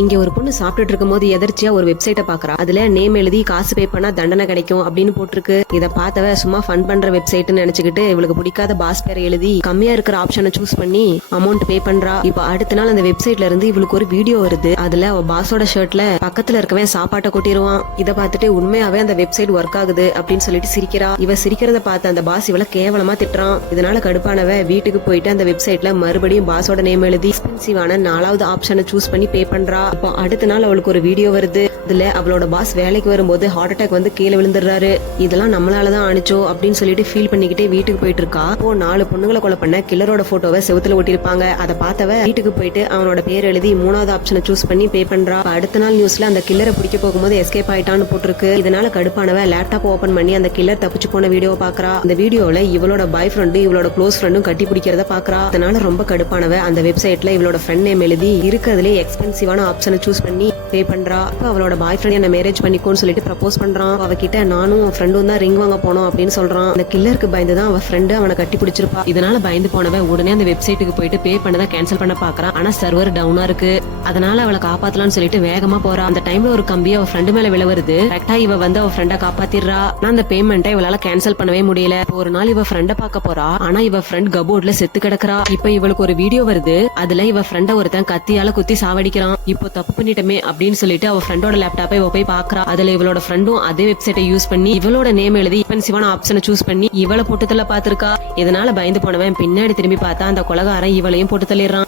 இங்க ஒரு பொண்ணு சாப்பிட்டுட்டு இருக்கும் போது எதர்ச்சியா ஒரு வெப்சைட்டை பாக்குறா. அதுல நேம் எழுதி காசு பே பண்ணா தண்டனை கிடைக்கும் அப்படின்னு போட்டிருக்கு. இத பார்த்தவ சும்மா ஃபன் பண்ற வெப்சைட்னு நினைச்சுக்கிட்டு இவளுக்கு பிடிக்காத பாஸ் பேரை எழுதி கம்மியா இருக்கிற ஆப்ஷனை சூஸ் பண்ணி அமௌண்ட் பே பண்றா. இப்ப அடுத்த நாள் அந்த வெப்சைட்ல இருந்து இவளுக்கு ஒரு வீடியோ வருது. அதுல அவ பாஸோட ஷர்ட்ல பக்கத்துல இருக்கவன் சாப்பாட்டை கொட்டிடுவான். இத பார்த்துட்டு உண்மையாவே அந்த வெப்சைட் ஒர்க் ஆகுது அப்படின்னு சொல்லிட்டு சிரிக்கிறா. இவ சிரிக்கிறத பார்த்து அந்த பாஸ் இவள கேவலமா திட்டுறான். இதனால கடுப்பானவ வீட்டுக்கு போயிட்டு அந்த வெப்சைட்ல மறுபடியும் பாஸோட நேம் எழுதி எக்ஸ்பென்சிவான 4வது ஆப்ஷனை சூஸ் பண்ணி பே பண்றா. இப்போ அடுத்த நாள் அவளுக்கு ஒரு வீடியோ வருது. இதுல அவளோட பாஸ் வேலைக்கு வரும்போது ஹார்ட் அட்டாக் வந்து கீழே விழுந்துடுறாரு. இதெல்லாம் நம்மளாலதான் அனுச்சோ அப்படின்னு சொல்லிட்டு ஃபீல் பண்ணிக்கிட்டே வீட்டுக்கு போயிட்டு இருக்கா. இப்போ 4 பொண்ணுங்களை கொலை பண்ண கில்லரோட போட்டோவை செவுத்துல ஒட்டிருப்பாங்க. அதை பார்த்தவ வீட்டுக்கு போயிட்டு அவனோட பேர் எழுதி 3வது ஆப்ஷனை சூஸ் பண்ணி பே பண்றா. அடுத்த நாள் நியூஸ்ல அந்த கில்லரை பிடிக்க போகும்போது எஸ்கேப் ஆயிட்டான்னு போட்டிருக்கு. இதனால கடுப்பானவ லேப்டாப் ஓபன் பண்ணி அந்த கில்லர் தப்பிச்சு போன வீடியோ பாக்குறா. அந்த வீடியோல இவளோட பாய் ஃப்ரெண்டு இவளோட க்ளோஸ் ஃப்ரெண்டும் கட்டி பிடிக்கிறத பாக்குறா. அதனால ரொம்ப கடுப்பானவ அந்த வெப்சைட்ல இவளோட ஃப்ரெண்ட் நேம் எழுதி இருக்கிறதுலே எக்ஸ்பென்சிவான ஆப்ஷனை சூஸ் பண்ணி பே பண்றா. அப்ப அவளோட பாய் ஃப்ரெண்ட் என்ன மேரேஜ் பண்ணிக்கோன்னு சொல்லிட்டு ப்ரப்போஸ் பண்றான். அவகிட்ட நானும் ஃப்ரெண்டும் தான் ரிங் வாங்க போனோம் அப்படின்னு சொல்றான். அந்த கில்லருக்கு பயந்துதான் அவ ஃப்ரெண்டு அவனை கட்டி பிடிச்சிருப்பா. இதனால பயந்து போனவ உடனே அந்த வெப்சைட்டுக்கு போயிட்டு பே பண்ணதை கேன்சல் பண்ண பாக்குறா. ஆனா சர்வர் டவுனா இருக்கு. அதனால அவளை காப்பாத்தலாம்னு சொல்லிட்டு வேகமா போறா. அந்த டைம்ல ஒரு கம்பி அவ ஃப்ரெண்டு மேல விழ வருது. கரெக்டா இவ வந்து அவ ஃப்ரெண்ட காப்பாத்திடுறா. ஆனா அந்த பேமெண்ட்டை இவளால கேன்சல் பண்ணவே முடியல. ஒரு நாள் இவ ஃப்ரெண்ட பார்க்க போறா. ஆனா இவ ஃப்ரெண்ட் கபோர்ட்ல செத்து கிடக்குறா. இப்ப இவளுக்கு ஒரு வீடியோ வருது. அதுல இவ ஃப்ரெண்ட ஒருத்தன் கத்தியால குத்தி சாவடிக்கிறான். இப்போ தப்பு பண்ணிட்டமே அப்படின்னு சொல்லிட்டு அவ ஃப்ரெண்டோட லேப்டாப்பை இவ போய் பாக்குறா. அதுல இவளோட ஃப்ரெண்டும் அதே வெப்சைட்டை யூஸ் பண்ணி இவளோட நேம் எழுதி எக்ஸ்பென்சிவான ஆப்ஷனை சூஸ் பண்ணி இவளை போட்டு தள்ள பாத்திருக்கா. இதனால பயந்து போனவன் பின்னாடி திரும்பி பார்த்தா அந்த கொலகாரன் இவளையும் போட்டு தள்ளிடுறான்.